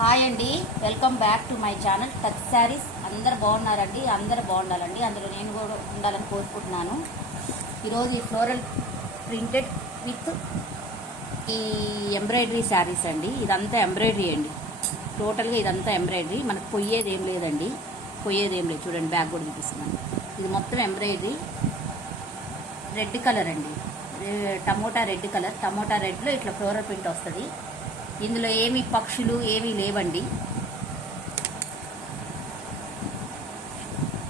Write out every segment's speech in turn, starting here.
Hi అండి, welcome back to my channel touch saris. అందరు బాగున్నారండి, అందరు బాగుండాలండి, అందులో నేను కూడా ఉండాలని కోరుకుంటున్నాను. ఈరోజు ఈ ఫ్లోరల్ ప్రింటెడ్ విత్ ఈ ఎంబ్రాయిడరీ శారీస్ అండి. ఇదంతా ఎంబ్రాయిడరీ అండి, టోటల్గా ఇదంతా ఎంబ్రాయిడరీ. మనకు పొయ్యేది ఏం లేదండి, పొయ్యేది ఏం లేదు. చూడండి, బ్యాగ్ కూడా చూపిస్తున్నాను. ఇది మొత్తం ఎంబ్రాయిడరీ. రెడ్ కలర్ అండి, టమోటా రెడ్ కలర్. టమోటా రెడ్లో ఇట్లా ఫ్లోరల్ ప్రింట్ వస్తుంది. ఇందులో ఏమి పక్షులు ఏమీ లేవండి,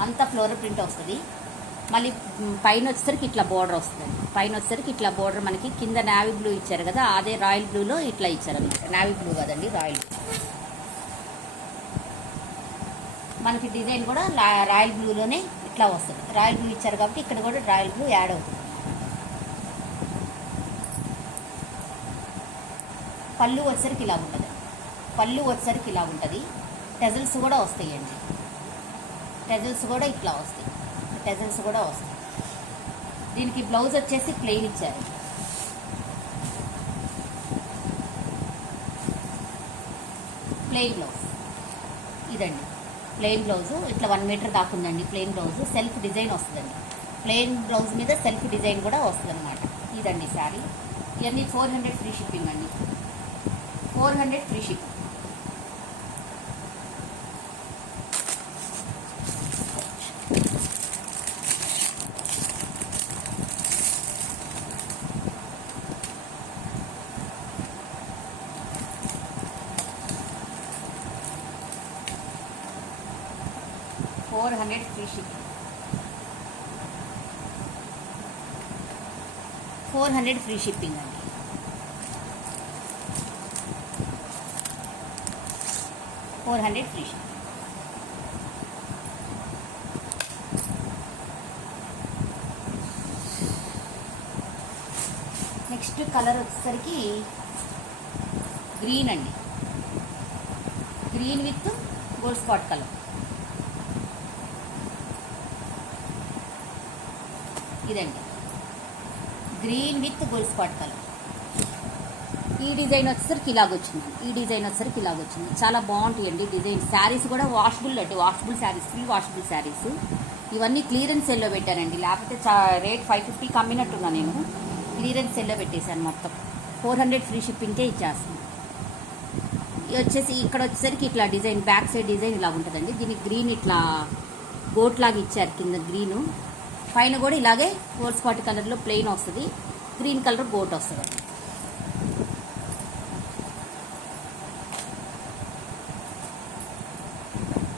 అంతా ఫ్లోరల్ ప్రింట్ వస్తుంది. మళ్ళీ పైన వచ్చేసరికి ఇట్లా బోర్డర్ వస్తుంది. పైన వచ్చేసరికి ఇట్లా బోర్డర్ మనకి కింద నావీ బ్లూ ఇచ్చారు కదా, అదే రాయల్ బ్లూలో ఇట్లా ఇచ్చారనమాట. నావీ బ్లూ కదండి, రాయల్. మనకి డిజైన్ కూడా రాయల్ బ్లూలోనే ఇట్లా వస్తుంది. రాయల్ బ్లూ ఇచ్చారు కాబట్టి ఇక్కడ కూడా రాయల్ బ్లూ యాడ్ అవుతుంది. పళ్ళు వచ్చేసరికి ఇలా ఉంటుంది. పళ్ళు వచ్చేసరికి ఇలా ఉంటుంది. టెజల్స్ కూడా వస్తాయండి, టెజల్స్ కూడా ఇట్లా వస్తాయి, టెజల్స్ కూడా వస్తాయి. దీనికి బ్లౌజ్ వచ్చేసి ప్లెయిన్ ఇచ్చారు. ప్లెయిన్ బ్లౌజ్ ఇదండి, ప్లెయిన్ బ్లౌజు. ఇట్లా 1 మీటర్ దాకా ఉందండి ప్లెయిన్ బ్లౌజు. సెల్ఫ్ డిజైన్ వస్తుందండి. ప్లెయిన్ బ్లౌజ్ మీద సెల్ఫ్ డిజైన్ కూడా వస్తుంది అనమాట. ఇదండి శారీ. ఇవన్నీ 400 ఫ్రీ షిప్పింగ్ అండి, 400 free ship. Free ship, 400 free shipping అండి. Free ship. నెక్స్ట్ కలర్ వచ్చేసరికి గ్రీన్ అండి, green with gold spot colour. ఇదండి, green with gold spot colour. ఈ డిజైన్ వచ్చేసరికి ఇలాగొచ్చింది, ఈ డిజైన్ వచ్చేసరికి ఇలాగొచ్చింది. చాలా బాగుంటాయండి డిజైన్. శారీస్ కూడా వాషబుల్ అండి, washable saris, free washable saris. ఇవన్నీ క్లియరెన్స్ సెల్లో పెట్టానండి, లేకపోతే రేట్ 550 కమ్మినట్టున్నా. నేను క్లియరెన్స్ సెల్లో పెట్టేశాను మొత్తం. 400 ఫ్రీ షిప్పింగ్కే ఇచ్చేస్తాను. వచ్చేసి ఇక్కడ వచ్చేసరికి ఇట్లా డిజైన్, బ్యాక్ సైడ్ డిజైన్ ఇలా ఉంటుందండి. దీనికి గ్రీన్ ఇట్లా గోట్ లాగా ఇచ్చారు, కింద గ్రీను. పైన కూడా ఇలాగే గోల్డ్ స్పాట్ కలర్లో ప్లెయిన్ వస్తుంది, గ్రీన్ కలర్ గోట్ వస్తుంది.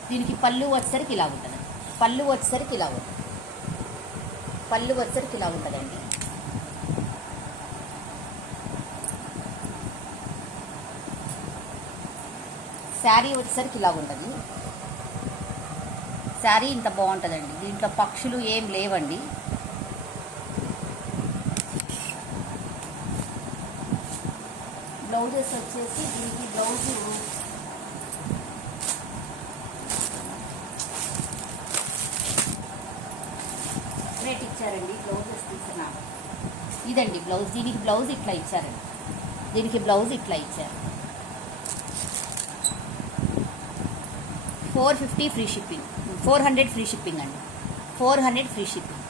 దీనికి పళ్ళు వచ్చేసరికి ఇలా ఉంటుంది. పళ్ళు వచ్చేసరికి ఇలా ఉంటుంది. పళ్ళు వచ్చేసరికి ఇలా ఉంటుందండి. శారీ వచ్చేసరికి ఇలా ఉంటుంది. శారీ ఇంత బాగుంటుందండి. దీంట్లో పక్షులు ఏం లేవండి. బ్లౌజెస్ వచ్చేసి దీనికి బ్లౌజు రేట్ ఇచ్చారండి. బ్లౌజెస్ తీసుకున్నాను. ఇదండి బ్లౌజ్. దీనికి బ్లౌజ్ ఇట్లా ఇచ్చారండి, దీనికి బ్లౌజ్ ఇట్లా ఇచ్చారు. 450 ఫ్రీ షిప్పింగ్, 400 ఫ్రీ షిప్పింగ్ అండి, 400 ఫ్రీ షిప్పింగ్.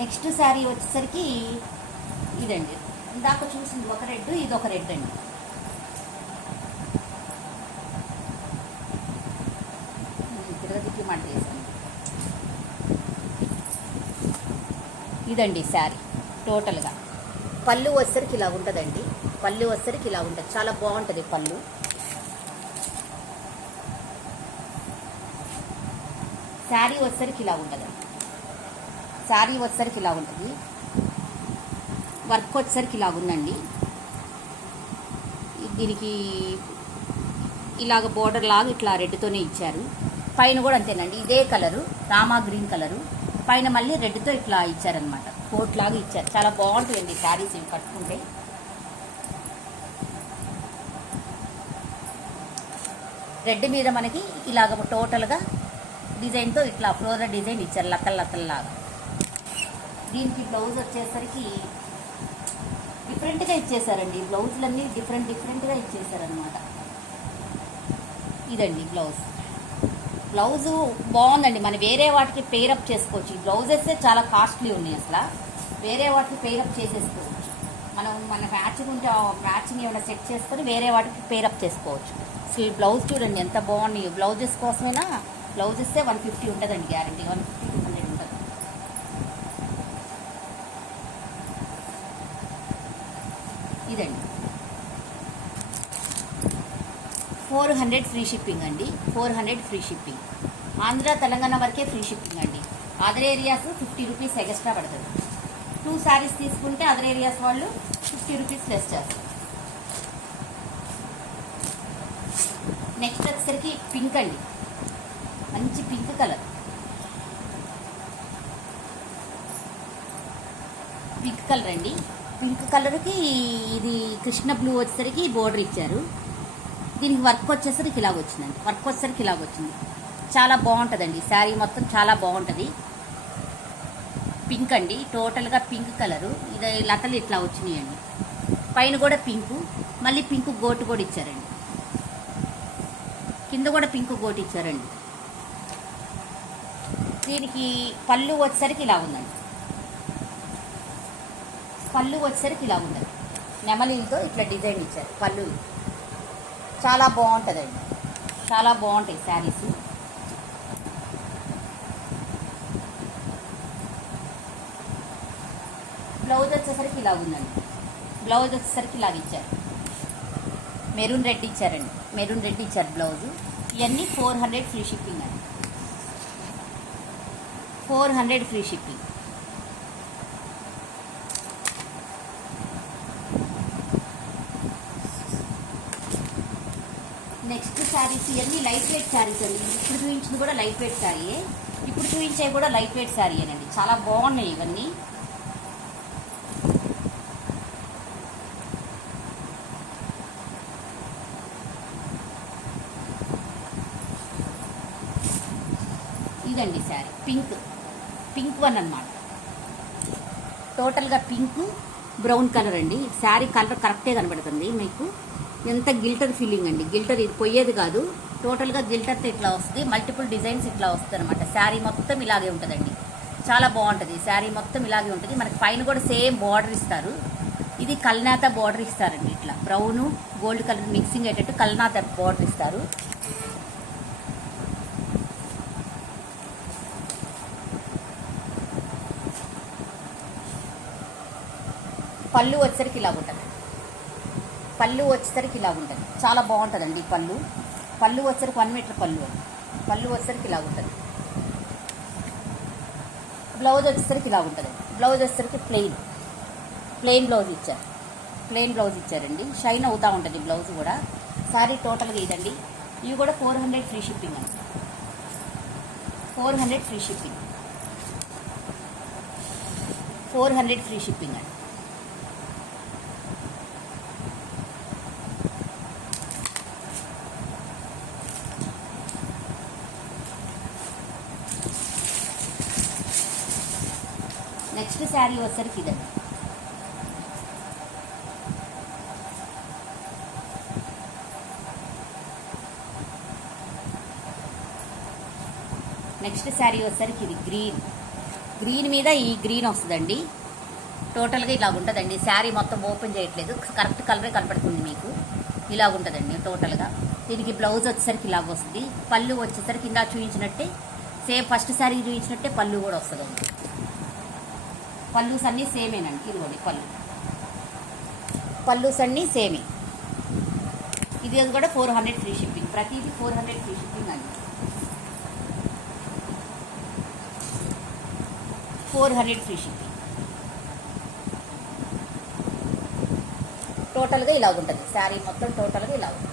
నెక్స్ట్ శారీ వచ్చేసరికి ఇదండి. ఇందాక చూసింది ఒక రెడ్, ఇది ఒక రెడ్ అండి. తిరగదికి మాట చేశాను. ఇదండి శారీ టోటల్గా. పళ్ళు వచ్చేసరికి ఇలా ఉంటుందండి, పళ్ళు వచ్చేసరికి ఇలా ఉంటుంది. చాలా బాగుంటుంది పళ్ళు. శారీ వచ్చేసరికి ఇలా ఉంటుందండి, శారీ వచ్చేసరికి ఇలా ఉంటుంది. వర్క్ వచ్చేసరికి ఇలా ఉందండి. దీనికి ఇలాగ బోర్డర్ లాగా ఇట్లా రెడ్తోనే ఇచ్చారు. పైన కూడా అంతేనండి, ఇదే కలరు, రామా గ్రీన్ కలరు. పైన మళ్ళీ రెడ్తో ఇట్లా ఇచ్చారనమాట, కోట్ లాగా ఇచ్చారు. చాలా బాగుంటుందండి శారీస్ ఇవి కట్టుకుంటే. రెడ్ మీద మనకి ఇలాగ టోటల్గా డిజైన్తో ఇట్లా ఫ్లోరల్ డిజైన్ ఇచ్చారు, లతల్ లతల్లాగా. దీనికి బ్లౌజ్ వచ్చేసరికి డిఫరెంట్గా ఇచ్చేసారండి. బ్లౌజులన్నీ డిఫరెంట్గా ఇచ్చేసారనమాట. ఇదండి బ్లౌజు బాగుందండి. మనం వేరే వాటికి పేరప్ చేసుకోవచ్చు. ఈ బ్లౌజెస్ చాలా కాస్ట్లీ ఉన్నాయి, అసలు వేరే వాటికి పేరప్ చేసేసుకోవచ్చు. మన మ్యాచింగ్ ఉంటే మ్యాచింగ్ ఏమైనా సెట్ చేసుకొని వేరే వాటికి పేరప్ చేసుకోవచ్చు. అసలు బ్లౌజ్ చూడండి ఎంత బాగున్నాయి. బ్లౌజెస్ కోసమైనా బ్లౌజెస్ 150 ఉంటుందండి, గ్యారంటీ 150-200 ఉంటుంది. ఇదండి 400 ఫ్రీ షిప్పింగ్ అండి. 400 ఫ్రీ షిప్పింగ్. ఆంధ్ర తెలంగాణ వరకే ఫ్రీ షిప్పింగ్ అండి. అదర్ ఏరియాస్ 50 రూపీస్ ఎక్స్ట్రా పడుతుంది. 2 శారీస్ తీసుకుంటే అదర్ ఏరియాస్ వాళ్ళు 50 రూపీస్ లెస్ చేస్తారు. నెక్స్ట్ వచ్చేసరికి పింక్ అండి, మంచి పింక్ కలర్. అండి. పింక్ కలర్కి ఇది కృష్ణ బ్లూ వచ్చేసరికి బోర్డర్ ఇచ్చారు. దీనికి వర్క్ వచ్చేసరికి ఇలాగ వచ్చిందండి. వర్క్ వచ్చేసరికి ఇలాగ వచ్చింది. చాలా బాగుంటుందండి. శారీ మొత్తం చాలా బాగుంటుంది. పింక్ అండి, టోటల్గా పింక్ కలరు. ఇది లతలు ఇట్లా వచ్చినాయండి. పైన కూడా పింకు, మళ్ళీ పింక్ గోటు కూడా ఇచ్చారండి. కింద కూడా పింక్ గోటు ఇచ్చారండి. దీనికి పళ్ళు వచ్చేసరికి ఇలా ఉందండి. పళ్ళు వచ్చేసరికి ఇలా ఉండదు. నెమలీలతో ఇట్లా డిజైన్ ఇచ్చారు పళ్ళు. చాలా బాగుంటుందండి. చాలా బాగుంటాయి శారీస్. బ్లౌజ్ వచ్చేసరికి ఇలా ఉందండి. బ్లౌజ్ వచ్చేసరికి ఇలాగ ఇచ్చారు. మెరూన్ రెడ్ ఇచ్చారండి. మెరూన్ రెడ్ ఇచ్చారు బ్లౌజు. ఇవన్నీ 400 ఫ్రీ షిప్పింగ్ అండి. 400 ఫ్రీ షిప్పింగ్. నెక్స్ట్ శారీస్ ఇవన్నీ లైట్ వెయిట్ శారీస్ అండి. ఇప్పుడు చూపించింది కూడా లైట్ వెయిట్ శారీయే. ఇప్పుడు చూపించేవి కూడా లైట్ వెయిట్ శారీయేనండి. చాలా బాగున్నాయి ఇవన్నీ. ఇదండి శారీ పింక్ వన్ అన్నమాట. టోటల్గా పింక్ బ్రౌన్ కలర్ అండి. శారీ కలర్ కరెక్టే కనబడుతుంది మీకు. ఎంత గిల్టర్ ఫీలింగ్ అండి. గిల్టర్ ఇది పోయేది కాదు. టోటల్గా గిల్టర్తో ఇట్లా వస్తుంది. మల్టిపుల్ డిజైన్స్ ఇట్లా వస్తుంది అనమాట. శారీ మొత్తం ఇలాగే ఉంటుందండి. చాలా బాగుంటుంది. శారీ మొత్తం ఇలాగే ఉంటుంది. మనకి పైన కూడా సేమ్ బార్డర్ ఇస్తారు. ఇది కల్నాత బార్డర్ ఇస్తారండి. ఇట్లా బ్రౌను గోల్డ్ కలర్ మిక్సింగ్ అయ్యేటట్టు కల్నాత బార్డర్ ఇస్తారు. పళ్ళు వచ్చేసరికి ఇలా ఉంటుంది. చాలా బాగుంటుందండి పళ్ళు వచ్చేసరికి 1 మీటర్ పళ్ళు వచ్చేసరికి ఇలా ఉంటుంది. బ్లౌజ్ వచ్చేసరికి ఇలా ఉంటుంది. బ్లౌజ్ వచ్చేసరికి ప్లెయిన్ బ్లౌజ్ ఇచ్చారండి. షైన్ అవుతూ ఉంటుంది బ్లౌజ్ కూడా. శారీ టోటల్గా ఇదండి. ఇవి కూడా 400 ఫ్రీ షిప్పింగ్ అండి. 400 ఫ్రీ షిప్పింగ్. 400 ఫ్రీ షిప్పింగ్ అండి. నెక్స్ట్ శారీ వచ్చేసరికి ఇదండి. నెక్స్ట్ శారీ వచ్చేసరికి ఇది గ్రీన్ మీద ఈ గ్రీన్ వస్తుందండి. టోటల్గా ఇలాగ ఉంటుందండి. శారీ మొత్తం ఓపెన్ చేయట్లేదు. కరెక్ట్ కలరే కనపడుతుంది మీకు. ఇలాగ ఉంటుందండి టోటల్గా. దీనికి బ్లౌజ్ వచ్చేసరికి ఇలాగ వస్తుంది. పళ్ళు వచ్చేసరికి ఇందా చూపించినట్టే సేమ్ ఫస్ట్ శారీ చూపించినట్టే పళ్ళు కూడా వస్తుంది. పళ్ళుస్ అన్నీ సేమేనండి. ఇదిగోండి పళ్ళుస్ అన్నీ సేమే. ఇది కూడా 400 ఫ్రీ షిప్పింగ్. ప్రతిదీ 400 ఫ్రీ షిప్పింగ్ అండి. 400 ఫ్రీ షిప్పింగ్. టోటల్గా ఇలా ఉంటుంది. శారీ మొత్తం టోటల్గా ఇలా ఉంటుంది.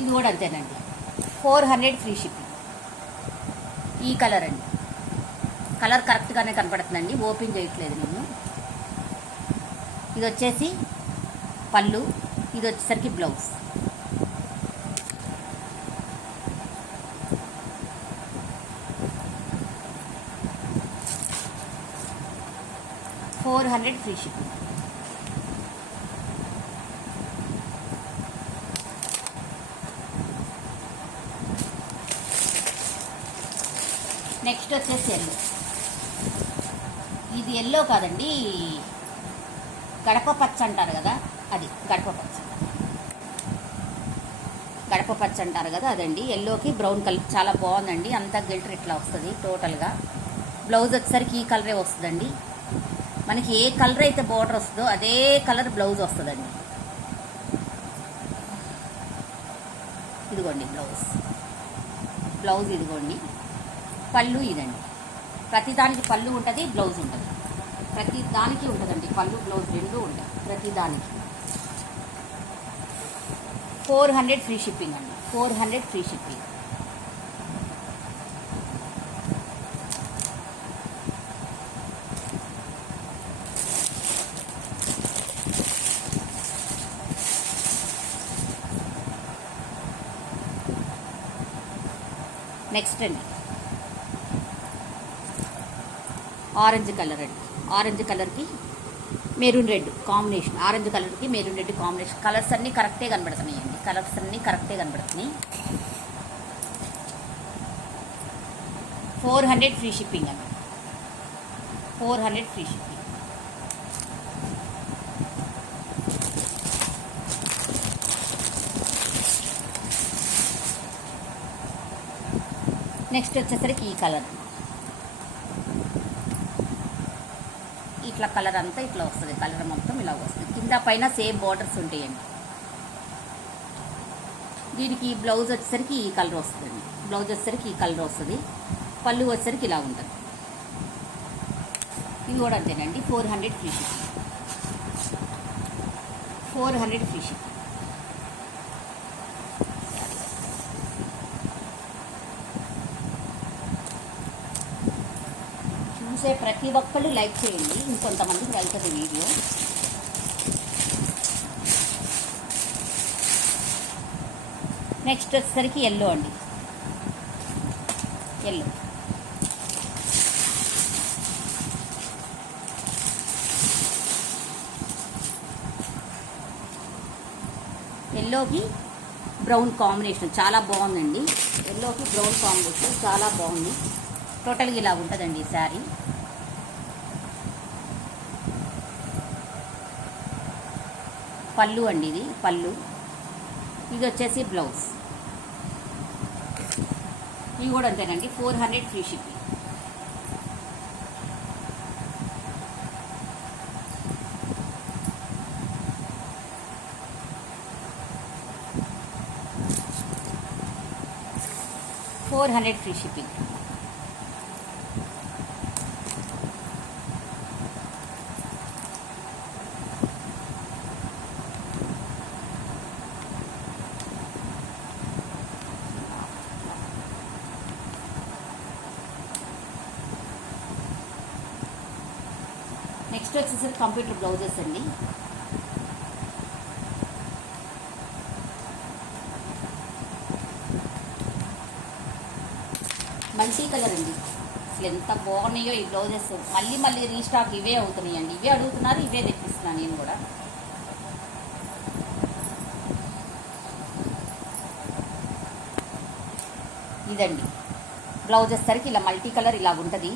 ఇది కూడా అంతేనండి, 400 ఫ్రీ షిప్పింగ్. ఈ కలర్ అండి, కలర్ కరెక్ట్గానే కనపడుతుందండి, ఓపెన్ చేయట్లేదు నేను. ఇది వచ్చేసి పళ్ళు, ఇది వచ్చేసరికి బ్లౌజ్. $400 free shipping. నెక్స్ట్ వచ్చేసి ఎల్లో. ఇది ఎల్లో కాదండి, గడప పచ్చ అంటారు కదా, అది గడప పచ్చ. గడప పచ్చ అంటారు కదా, అదండి. ఎల్లోకి బ్రౌన్ కలర్ చాలా బాగుందండి. అంతా గిల్టర్ ఇట్లా వస్తుంది టోటల్గా. బ్లౌజ్ వచ్చేసరికి ఈ కలరే వస్తుందండి. మనకి ఏ కలర్ అయితే బార్డర్ వస్తుందో అదే కలర్ బ్లౌజ్ వస్తుందండి. ఇదిగోండి బ్లౌజ్ ఇదిగోండి. పళ్ళు ఇదండి. ప్రతిదానికి పళ్ళు ఉంటుంది, బ్లౌజ్ ఉంటుంది. ప్రతి దానికి ఉంటుందండి, పళ్ళు బ్లౌజ్ రెండూ ఉంటాయి ప్రతి దానికి. 400 ఫ్రీ షిప్పింగ్ అండి, 400 ఫ్రీ షిప్పింగ్. నెక్స్ట్ అండి ఆరెంజ్ కలర్ అండి. ఆరెంజ్ కలర్కి మెరూన్ రెడ్ కాంబినేషన్, ఆరెంజ్ కలర్కి మెరూన్ రెడ్ కాంబినేషన్. కలర్స్ అన్నీ కరెక్టే కనబడుతున్నాయి అండి, కలర్స్ అన్నీ కరెక్టే కనబడుతున్నాయి. 400 ఫ్రీ షిప్పింగ్ అండి, 400 ఫ్రీ షిప్పింగ్. నెక్స్ట్ వచ్చేసరికి ఈ కలర్, ఇట్లా కలర్ అంతా ఇట్లా వస్తుంది, కలర్ మొత్తం ఇలా వస్తుంది. కింద పైన సేమ్ బార్డర్స్ ఉంటాయండి. దీనికి బ్లౌజ్ వచ్చేసరికి ఈ కలర్ వస్తుందండి, బ్లౌజ్ వచ్చేసరికి ఈ కలర్ వస్తుంది. పళ్ళు వచ్చేసరికి ఇలా ఉంటుంది. ఇది కూడా అంతేనండి, 400 ఫ్రీ షిప్పింగ్, 400 ఫ్రీ షిప్పింగ్. చూసే ప్రతి ఒక్కళ్ళు లైక్ చేయండి, ఇంకొంతమందికి వెళ్తుంది వీడియో. నెక్స్ట్ వచ్చేసరికి ఎల్లో అండి, ఎల్లో. ఎల్లోకి బ్రౌన్ కాంబినేషన్ చాలా బాగుందండి, ఎల్లోకి బ్రౌన్ కాంబినేషన్ చాలా బాగుంది. టోటల్గా ఇలా ఉంటుందండి ఈ శారీ. పళ్ళు అండి, ఇది పళ్ళు. ఇది వచ్చేసి బ్లౌజ్. ఇవి కూడా అంతేనండి, 400 free shipping. $400 free shipping. Next వచ్చేసరికి కంప్యూటర్ బ్లౌజెస్ అండి. మల్టీ కలర్ అండి, అసలు ఎంత బాగున్నాయో ఈ బ్లౌజెస్. మళ్ళీ మళ్ళీ రీస్టాక్ ఇవే అవుతున్నాయండి, ఇవే అడుగుతున్నారు, ఇవే తెప్పిస్తున్నాను నేను కూడా. ఇదండి బ్లౌజ్ వచ్చేసరికి ఇలా మల్టీ కలర్ ఇలా ఉంటుంది.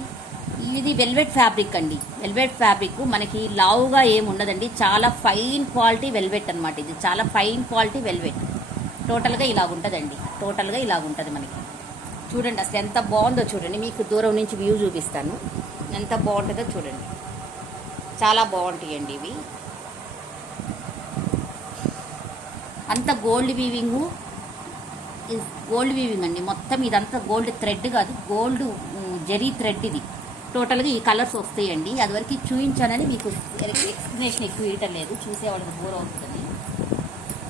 ఇది వెల్వెట్ ఫ్యాబ్రిక్ అండి, వెల్వెట్ ఫ్యాబ్రిక్ మనకి లావుగా ఏమి ఉండదండి, చాలా ఫైన్ క్వాలిటీ వెల్వెట్ అనమాట. ఇది చాలా ఫైన్ క్వాలిటీ వెల్వెట్. టోటల్గా ఇలా ఉంటుందండి, టోటల్గా ఇలా ఉంటుంది మనకి. చూడండి అసలు ఎంత బాగుందో చూడండి, మీకు దూరం నుంచి వ్యూ చూపిస్తాను, ఎంత బాగుంటుందో చూడండి. చాలా బాగుంటాయండి ఇవి. అంత గోల్డ్ వీవింగ్ అండి మొత్తం. ఇదంతా గోల్డ్ థ్రెడ్ కాదు, గోల్డ్ జరీ థ్రెడ్ ఇది. టోటల్గా ఈ కలర్స్ వస్తాయండి. అది వరకు చూపించానని మీకు ఎక్స్ప్లెనేషన్ ఎక్కువ ఇవ్వటం లేదు, చూసేవాళ్ళకి బోర్ అవుతుంది.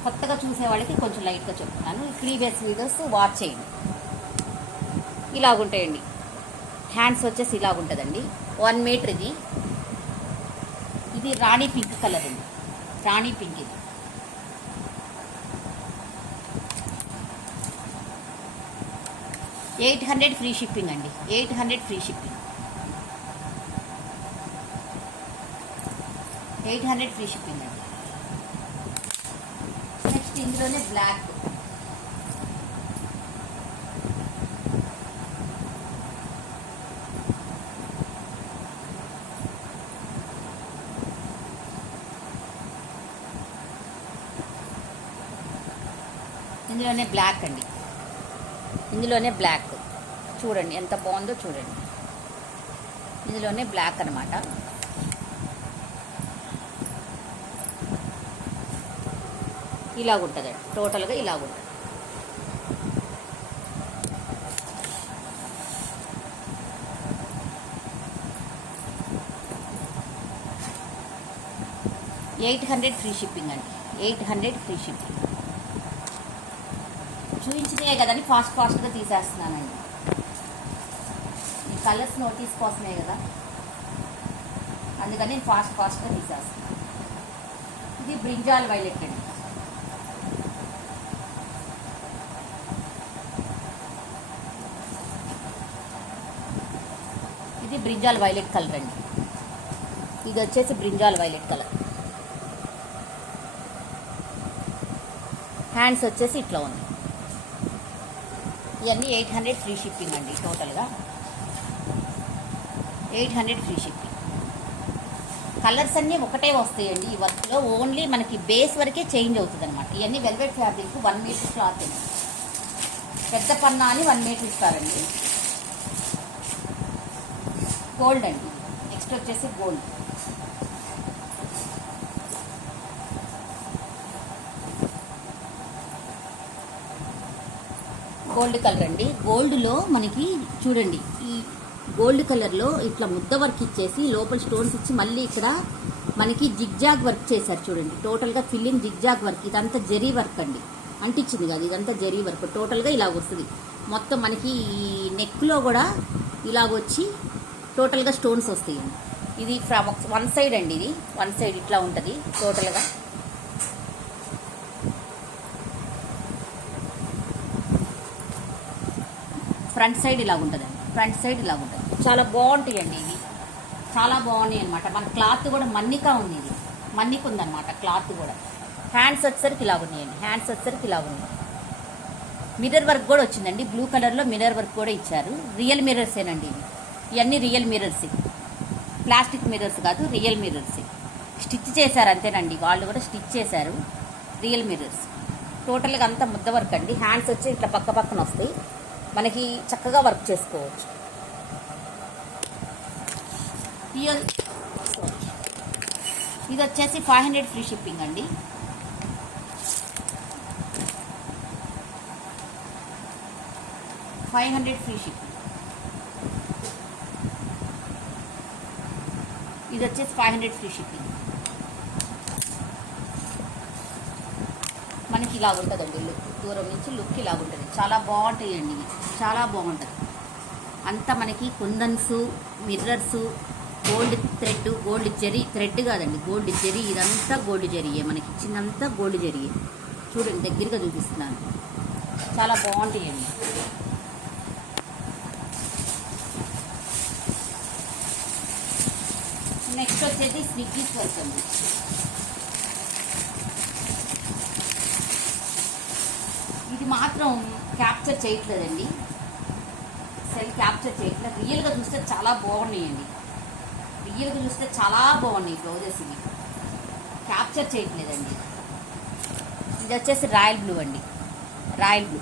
కొత్తగా చూసే వాళ్ళకి కొంచెం లైట్గా చెప్తున్నాను. ప్రీవియస్ వీడియోస్ వాచ్ చేయండి. ఇలాగుంటాయండి. హ్యాండ్స్ వచ్చేసి ఇలాగుంటుందండి. 1 మీటర్ ఇది. ఇది రాణి పింక్ కలర్ అండి. రాణి పింక్ ఇది. $800 ఫ్రీ షిప్పింగ్ అండి. 800 ఫ్రీ షిప్పింగ్. 800 ఫ్రీ షిప్పింగ్ అండి. నెక్స్ట్ ఇందులోనే బ్లాక్. ఇందులోనే బ్లాక్ అండి. ఇందులోనే బ్లాక్ చూడండి ఎంత బాగుందో చూడండి. ఇందులోనే బ్లాక్ అనమాట. ఇలాగుంటుందండి. టోటల్గా ఇలాగుంటుంది. $800 ఫ్రీ షిప్పింగ్ అండి. 800 ఫ్రీ షిప్పింగ్. చూపించినాయే కదండి ఫాస్ట్గా తీసేస్తున్నానండి. ఈ కలర్స్ నోటీస్ కోసమే కదా, అందుకని నేను ఫాస్ట్గా తీసేస్తున్నాను. ఇది బ్రింజాల్ వైలెట్ అండి. ఇది బ్రింజాల్ వైలెట్ కలర్ అండి. ఇది వచ్చేసి బ్రింజాల్ వైలెట్ కలర్. హ్యాండ్స్ వచ్చేసి ఇట్లా ఉంది. ఇవన్నీ 800 ఫ్రీ షిప్పింగ్ అండి. టోటల్గా 800 ఫ్రీ షిప్పింగ్. కలర్స్ అన్నీ ఒకటే వస్తాయండి ఈ వర్క్లో. ఓన్లీ మనకి బేస్ వరకే చేంజ్ అవుతుంది అనమాట. ఇవన్నీ వెల్వెట్ ఫ్యాబ్రిక్. 1 మీటర్ క్లాత్ అండి. పెద్ద పన్నా అని 1 మీటర్ ఇస్తారండి. గోల్డ్ అండి. నెక్స్ట్ వచ్చేసి గోల్డ్. గోల్డ్ కలర్ అండి. గోల్డ్లో మనకి చూడండి, ఈ గోల్డ్ కలర్లో ఇట్లా ముద్ద వర్క్ ఇచ్చేసి లోపల స్టోన్స్ ఇచ్చి మళ్ళీ ఇక్కడ మనకి జిగ్జాగ్ వర్క్ చేశారు చూడండి. టోటల్గా ఫిల్లింగ్ జిగ్జాగ్ వర్క్. ఇదంతా జరీ వర్క్ అండి. అంటించింది కాదు, ఇదంతా జరీ వర్క్. టోటల్గా ఇలాగ వస్తుంది మొత్తం. మనకి ఈ నెక్లో కూడా ఇలాగొచ్చి టోటల్గా స్టోన్స్ వస్తాయండి. ఇది ఫ్రమ్ 1 సైడ్ అండి. ఇది 1 సైడ్ ఇట్లా ఉంటుంది టోటల్గా. ఫ్రంట్ సైడ్ ఇలా ఉంటుందండి. ఫ్రంట్ సైడ్ ఇలా ఉంటుంది. చాలా బాగుంటాయండి ఇవి. చాలా బాగున్నాయి అనమాట. మన క్లాత్ కూడా మన్నిక ఉంది. ఇది మన్నిక ఉందన్నమాట క్లాత్ కూడా. హ్యాండ్స్ వచ్చేసరికి ఇలా ఉన్నాయండి. హ్యాండ్స్ వచ్చేసరికి ఇలా ఉన్నాయి. మిర్రర్ వర్క్ కూడా వచ్చిందండి. బ్లూ కలర్లో మిర్రర్ వర్క్ కూడా ఇచ్చారు. రియల్ మిర్రర్సేనండి ఇవి. ఇవన్నీ రియల్ మిర్రర్స్. ప్లాస్టిక్ మిర్రర్స్ కాదు, రియల్ మిర్రర్స్. స్టిచ్ చేశారు అంతేనండి. వాళ్ళు కూడా స్టిచ్ చేశారు. Real mirrors. టోటల్గా అంతా ముద్ద వర్క్ అండి. హ్యాండ్స్ వచ్చి ఇట్లా పక్కన వస్తాయి. మనకి చక్కగా వర్క్ చేసుకోవచ్చు. ఇది వచ్చేసి 500 ఫ్రీ షిప్పింగ్ అండి. $500 ఫ్రీ షిప్పింగ్. ఇది వచ్చేసి 500 ఫ్రీ షిప్పింగ్. మనకి ఇలా ఉంటుందండి లుక్. దూరం నుంచి లుక్ ఇలా ఉంటుంది. చాలా బాగుంటాయండి ఇవి. చాలా బాగుంటుంది. అంతా మనకి kundans, mirrors, gold thread, gold zari thread కాదండి, గోల్డ్ జరీ. ఇదంతా గోల్డ్ జరీయే. మనకి ఇచ్చిందంతా గోల్డ్ జరీయే. చూడండి దగ్గరగా చూపిస్తున్నాను. చాలా బాగుంటాయండి. నెక్స్ట్ వచ్చేసి స్విగ్గీస్ వర్క్ అండి. ఇది మాత్రం క్యాప్చర్ చేయట్లేదండి. సెల్ క్యాప్చర్ చేయట్లేదు. రియల్గా చూస్తే చాలా బాగున్నాయండి. రియల్గా చూస్తే చాలా బాగున్నాయి బ్లౌజెస్. ఇవి క్యాప్చర్ చేయట్లేదండి. ఇది వచ్చేసి రాయల్ బ్లూ అండి. రాయల్ బ్లూ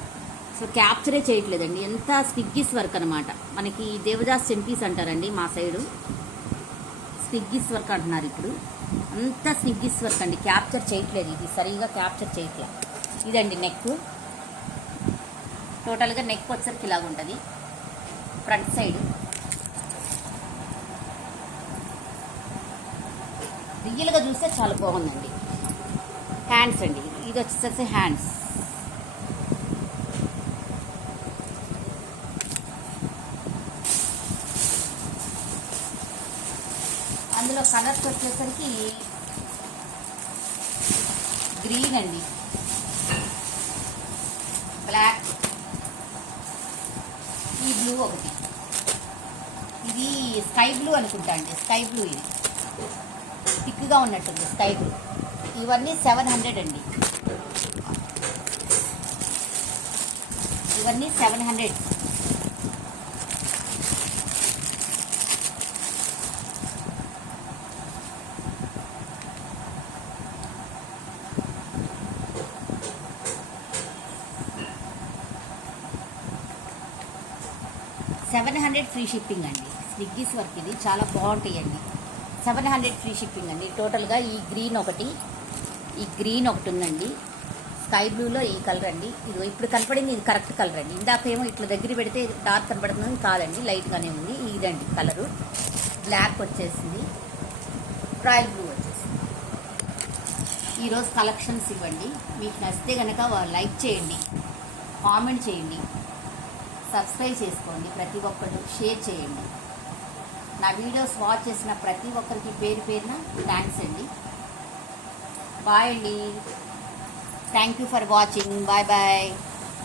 సో క్యాప్చరే చేయట్లేదండి. ఎంత స్విగ్గీస్ వర్క్ అనమాట. మనకి దేవదాస్ సెంపీస్ అంటారండి మా సైడు. స్విగ్గీస్ వర్క్ అంటున్నారు ఇప్పుడు. అంతా స్విగ్గీస్ వర్క్ అండి. క్యాప్చర్ చేయట్లేదు. ఇది సరిగా క్యాప్చర్ చేయట్లేదు. ఇదండి నెక్. టోటల్గా నెక్ వచ్చేసరికి ఇలాగ ఉంటుంది. ఫ్రంట్ సైడ్ రియల్గా చూస్తే చాలా బాగుందండి. హ్యాండ్స్ అండి. ఇది వచ్చేసి హ్యాండ్స్. అందులో కలర్స్ వచ్చేసరికి గ్రీన్ అండి, బ్లాక్, ఈ బ్లూ ఒకటి, ఇది స్కై బ్లూ అనుకుంటా అండి, స్కై బ్లూ, ఇది థిక్గా ఉన్నట్టుంది స్కై బ్లూ. ఇవన్నీ 700 అండి, ఇవన్నీ 700. $700 ఫ్రీ షిప్పింగ్ అండి. స్విగ్గీస్ వర్క్ ఇది, చాలా బాగుంటాయండి. 700 ఫ్రీ షిప్పింగ్ అండి. టోటల్గా ఈ గ్రీన్ ఒకటి ఉందండి, స్కై బ్లూలో ఈ కలర్ అండి. ఇది ఇప్పుడు కనపడింది, ఇది కరెక్ట్ కలర్ అండి. ఇందాకేమో ఇట్లా దగ్గర పెడితే డార్క్ కనపడుతుంది, కాదండి, లైట్గానే ఉంది. ఇదండి కలరు. బ్లాక్ వచ్చేసింది, రాయల్ బ్లూ వచ్చేసింది. ఈరోజు కలెక్షన్స్ ఇవ్వండి. మీకు నచ్చితే కనుక లైక్ చేయండి, కామెంట్ చేయండి, సబ్స్క్రైబ్ చేసుకోండి, ప్రతి ఒక్కరు షేర్ చేయండి. నా వీడియోస్ వాచ్ చేసిన ప్రతి ఒక్కరికి పేరు పేరున థ్యాంక్స్ అండి. బాయ్ అండి. Thank you for watching. Bye bye.